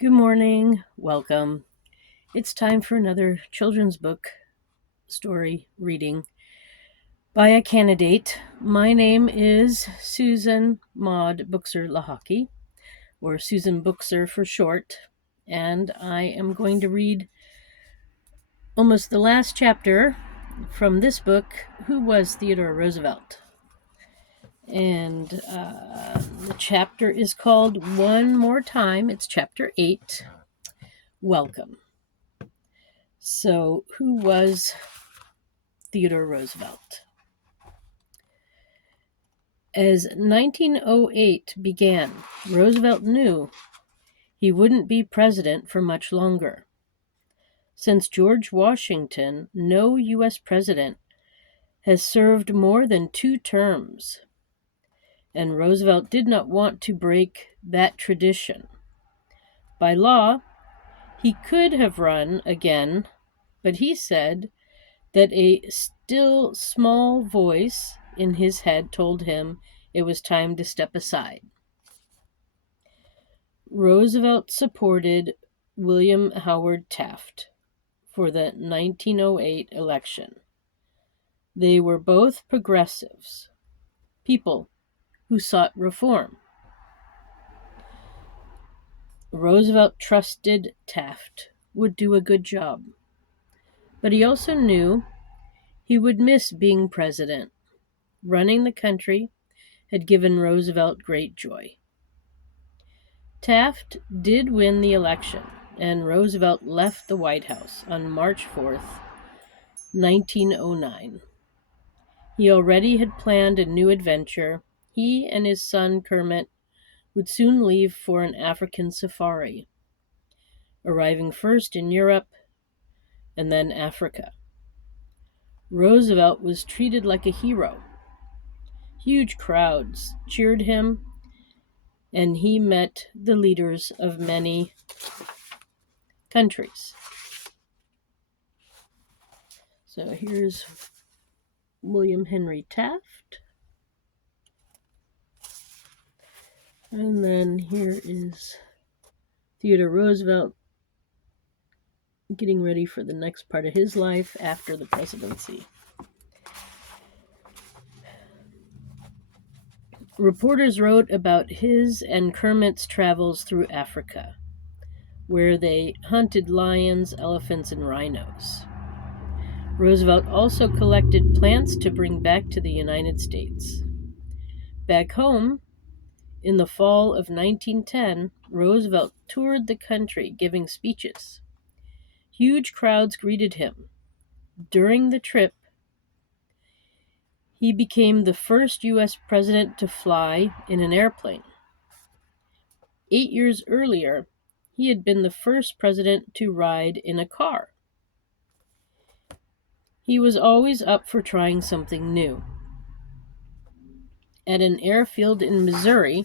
Good morning. Welcome. It's time for another children's book story reading by a candidate. My name is Susan Maud Buchser-Lochocki, or Susan Buchser for short, and I am going to read almost the last chapter from this book, Who Was Theodore Roosevelt? And the chapter is called One More Time. It's chapter 8. Welcome. So, who was Theodore Roosevelt? As 1908 began, Roosevelt knew he wouldn't be president for much longer. Since George Washington, no U.S. president has served more than 2 terms, and Roosevelt did not want to break that tradition. By law, he could have run again, but he said that a still small voice in his head told him it was time to step aside. Roosevelt supported William Howard Taft for the 1908 election. They were both progressives, people who sought reform. Roosevelt trusted Taft would do a good job, but he also knew he would miss being president. Running the country had given Roosevelt great joy. Taft did win the election, and Roosevelt left the White House on March 4th, 1909. He already had planned a new adventure. He and his son Kermit would soon leave for an African safari, arriving first in Europe and then Africa. Roosevelt was treated like a hero. Huge crowds cheered him, and he met the leaders of many countries. So here's William Henry Taft. And then here is Theodore Roosevelt getting ready for the next part of his life after the presidency. Reporters wrote about his and Kermit's travels through Africa, where they hunted lions, elephants, and rhinos. Roosevelt also collected plants to bring back to the United States. Back home, in the fall of 1910, Roosevelt toured the country giving speeches. Huge crowds greeted him. During the trip, he became the first U.S. president to fly in an airplane. 8 years earlier, he had been the first president to ride in a car. He was always up for trying something new. At an airfield in Missouri,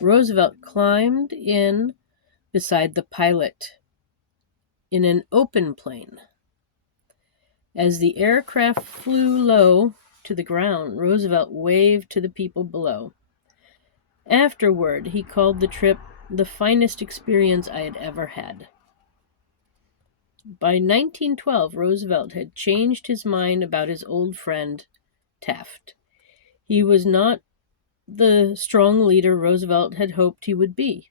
Roosevelt climbed in beside the pilot in an open plane. As the aircraft flew low to the ground, Roosevelt waved to the people below. Afterward, he called the trip the finest experience I had ever had. By 1912, Roosevelt had changed his mind about his old friend, Taft. He was not the strong leader Roosevelt had hoped he would be.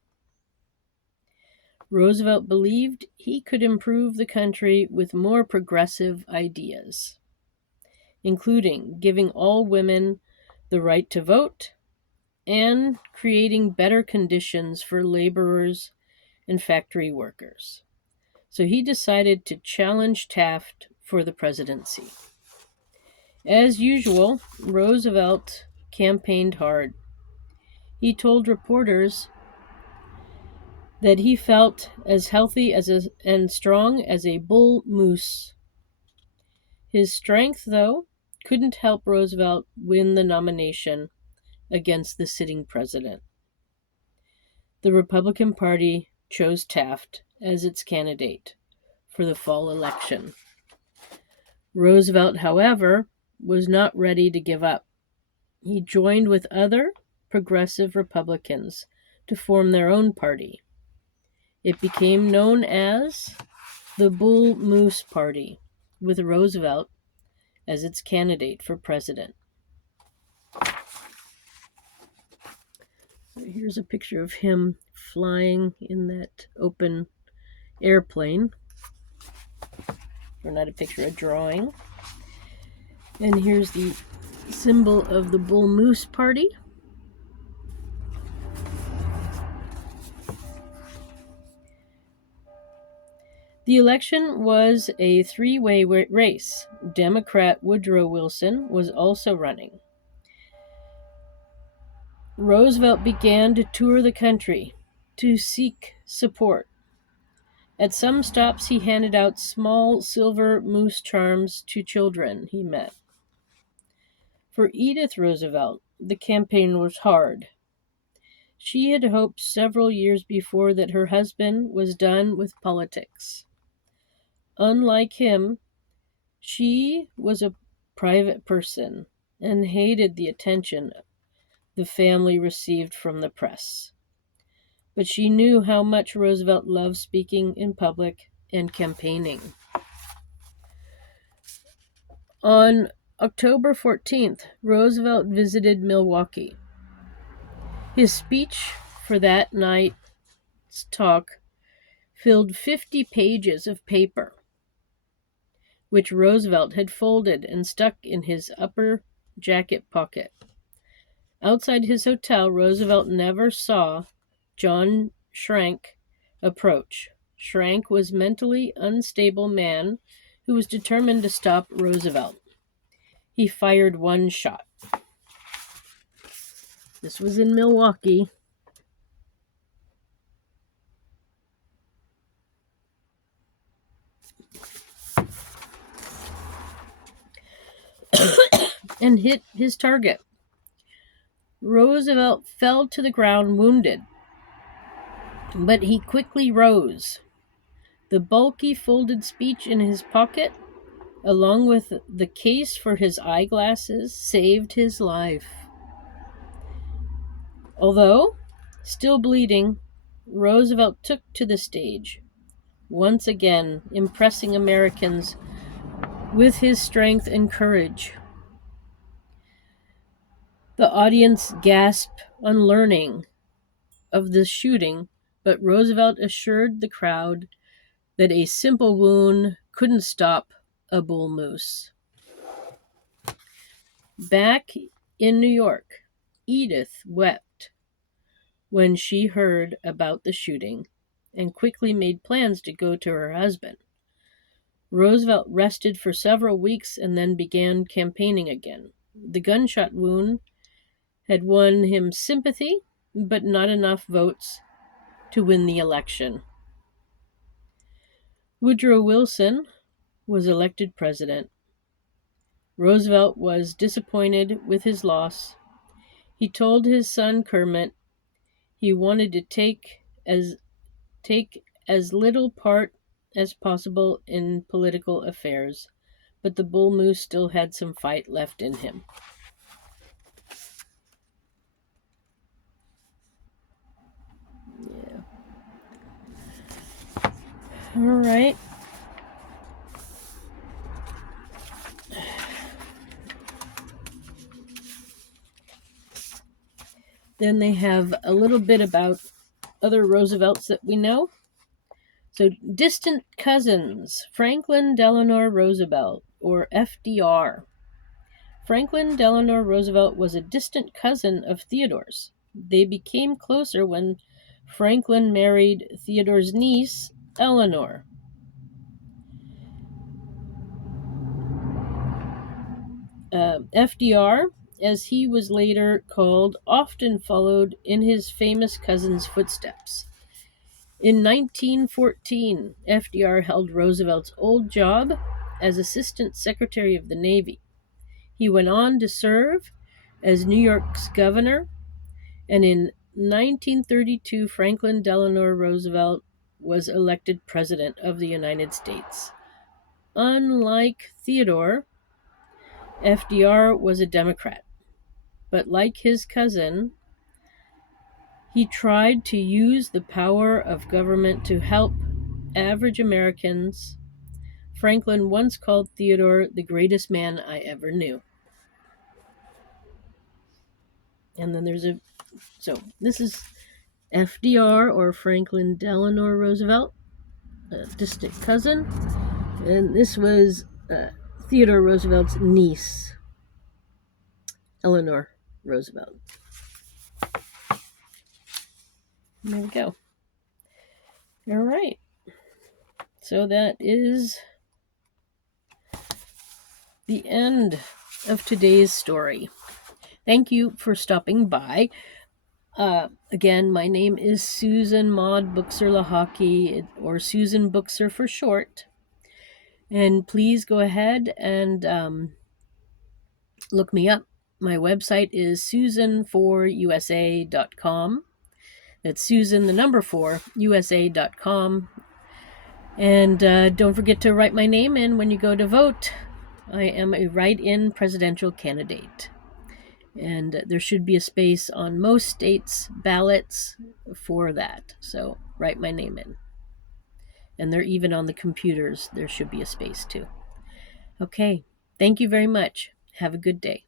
Roosevelt believed he could improve the country with more progressive ideas, including giving all women the right to vote and creating better conditions for laborers and factory workers. So he decided to challenge Taft for the presidency. As usual, Roosevelt campaigned hard. He told reporters that he felt as healthy and strong as a bull moose. His strength, though, couldn't help Roosevelt win the nomination against the sitting president. The Republican Party chose Taft as its candidate for the fall election. Roosevelt, however, was not ready to give up. He joined with other progressive Republicans to form their own party. It became known as the Bull Moose Party, with Roosevelt as its candidate for president. Here's a picture of him flying in that open airplane. Or not a picture, a drawing. And here's the symbol of the Bull Moose Party. The election was a three-way race. Democrat Woodrow Wilson was also running. Roosevelt began to tour the country to seek support. At some stops, he handed out small silver moose charms to children he met. For Edith Roosevelt, the campaign was hard. She had hoped several years before that her husband was done with politics. Unlike him, she was a private person and hated the attention the family received from the press. But she knew how much Roosevelt loved speaking in public and campaigning. On October 14th, Roosevelt visited Milwaukee. His speech for that night's talk filled 50 pages of paper, which Roosevelt had folded and stuck in his upper jacket pocket. Outside his hotel, Roosevelt never saw John Schrank approach. Schrank was a mentally unstable man who was determined to stop Roosevelt. He fired one shot. This was in Milwaukee. And hit his target. Roosevelt fell to the ground wounded, but he quickly rose. The bulky folded speech in his pocket, along with the case for his eyeglasses, saved his life. Although still bleeding, Roosevelt took to the stage, once again impressing Americans with his strength and courage. The audience gasped on learning of the shooting, but Roosevelt assured the crowd that a simple wound couldn't stop a bull moose. Back in New York, Edith wept when she heard about the shooting and quickly made plans to go to her husband. Roosevelt rested for several weeks and then began campaigning again. The gunshot wound had won him sympathy, but not enough votes to win the election. Woodrow Wilson was elected president. Roosevelt was disappointed with his loss. He told his son Kermit he wanted to take as little part as possible in political affairs, but the bull moose still had some fight left in him. Yeah. All right. Then they have a little bit about other Roosevelts that we know. So, distant cousins, Franklin Delano Roosevelt, or FDR. Franklin Delano Roosevelt was a distant cousin of Theodore's. They became closer when Franklin married Theodore's niece, Eleanor. FDR, as he was later called, often followed in his famous cousin's footsteps. In 1914, FDR held Roosevelt's old job as Assistant Secretary of the Navy. He went on to serve as New York's governor, and in 1932, Franklin Delano Roosevelt was elected President of the United States. Unlike Theodore, FDR was a Democrat, but like his cousin, He tried to use the power of government to help average Americans. Franklin once called Theodore the greatest man I ever knew. And then so this is FDR, or Franklin Delano Roosevelt, a distant cousin. And this was Theodore Roosevelt's niece, Eleanor Roosevelt. There we go. All right. So that is the end of today's story. Thank you for stopping by. Again, my name is Susan Maud Buchser-Lochocki, or Susan Buchser for short. And please go ahead and look me up. My website is susan4usa.com. That's Susan, the number 4, usa.com. And don't forget to write my name in when you go to vote. I am a write-in presidential candidate. And there should be a space on most states' ballots for that. So write my name in. And they're even on the computers. There should be a space too. Okay. Thank you very much. Have a good day.